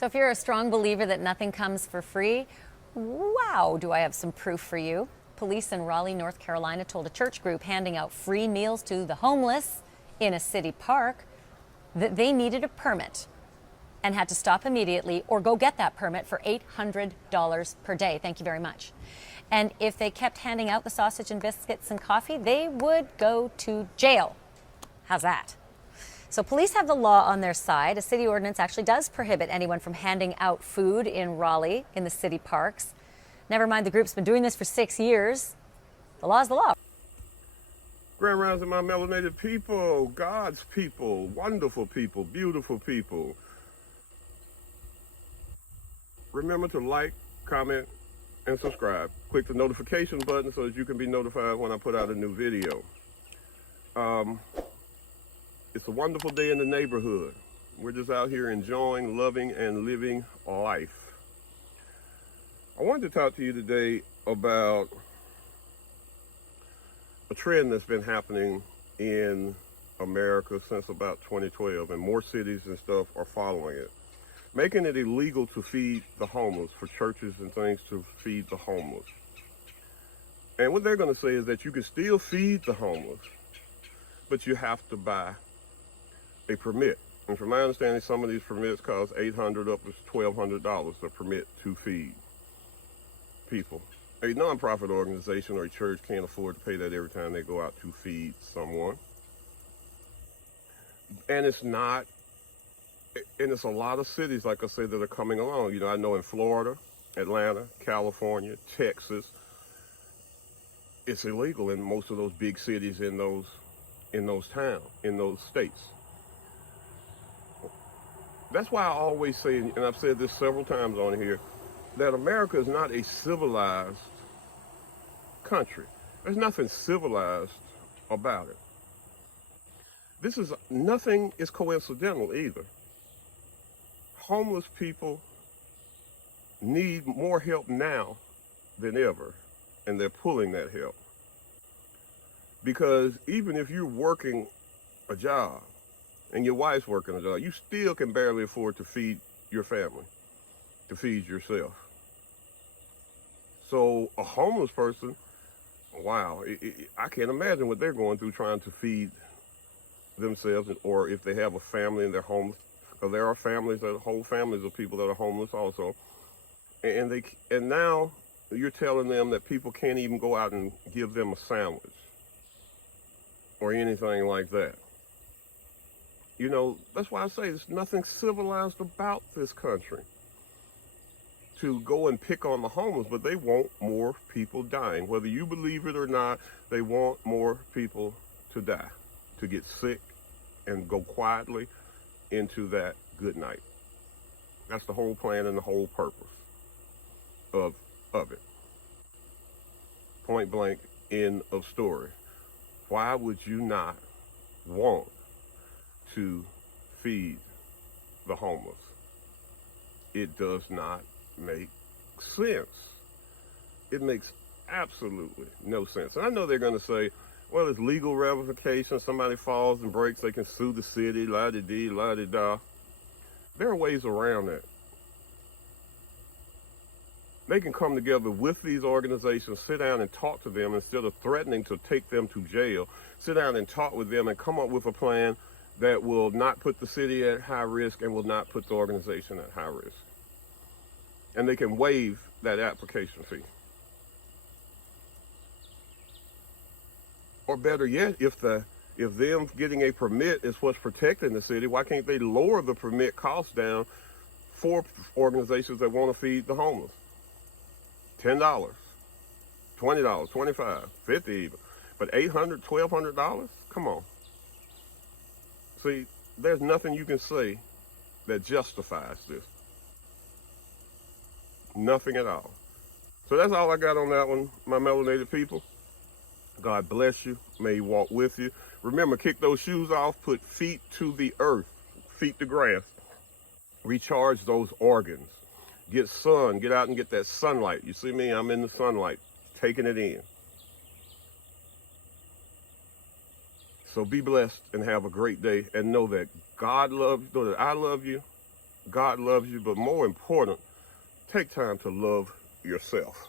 So if you're a strong believer that nothing comes for free, wow, do I have some proof for you. Police in Raleigh, North Carolina told a church group handing out free meals to the homeless in a city park that they needed a permit and had to stop immediately or go get that permit for $800 per day. Thank you very much. And if they kept handing out the sausage and biscuits and coffee, they would go to jail. How's that? So police have the law on their side. A city ordinance actually does prohibit anyone from handing out food in Raleigh in the city parks. Never mind, the group's been doing this for 6 years. The law's the law. Grand Rising, my melanated people, God's people, wonderful people, beautiful people. Remember to like, comment, and subscribe. Click the notification button so that you can be notified when I put out a new video. It's a wonderful day in the neighborhood. We're just out here enjoying, loving, and living life. I wanted to talk to you today about a trend that's been happening in America since about 2012, and more cities and stuff are following it. Making it illegal to feed the homeless, for churches and things to feed the homeless. And what they're going to say is that you can still feed the homeless, but you have to buy a permit. And from my understanding, some of these permits cost $800 up to $1,200 a permit to feed people. A nonprofit organization or a church can't afford to pay that every time they go out to feed someone. And it's a lot of cities, like I said, that are coming along. You know, I know in Florida, Atlanta, California, Texas, it's illegal in most of those big cities in those towns, in those states. That's why I always say, and I've said this several times on here, that America is not a civilized country. There's nothing civilized about it. Nothing is coincidental either. Homeless people need more help now than ever, and they're pulling that help. Because even if you're working a job and your wife's working a job, you still can barely afford to feed your family, to feed yourself. So a homeless person, wow, I can't imagine what they're going through trying to feed themselves, or if they have a family and they're homeless. Because there are whole families of people that are homeless also. And now you're telling them that people can't even go out and give them a sandwich or anything like that. You know, that's why I say there's nothing civilized about this country to go and pick on the homeless, but they want more people dying. Whether you believe it or not, they want more people to die, to get sick and go quietly into that good night. That's the whole plan and the whole purpose of it. Point blank, end of story. Why would you not want to feed the homeless? It does not make sense. It makes absolutely no sense. And I know they're going to say, well, it's legal ramifications. Somebody falls and breaks, they can sue the city, la-di-dee, la-di-da. There are ways around that. They can come together with these organizations, sit down and talk to them instead of threatening to take them to jail. Sit down and talk with them and come up with a plan that will not put the city at high risk and will not put the organization at high risk. And they can waive that application fee. Or better yet, if them getting a permit is what's protecting the city, why can't they lower the permit cost down for organizations that want to feed the homeless? $10, $20, $25, $50 even. But $800, $1,200? Come on. See, there's nothing you can say that justifies this. Nothing at all. So that's all I got on that one, my melanated people. God bless you. May He walk with you. Remember, kick those shoes off, put feet to the earth, feet to grass. Recharge those organs. Get sun, get out and get that sunlight. You see me, I'm in the sunlight, taking it in. So be blessed and have a great day, and know that God loves, know that I love you, God loves you, but more important, take time to love yourself.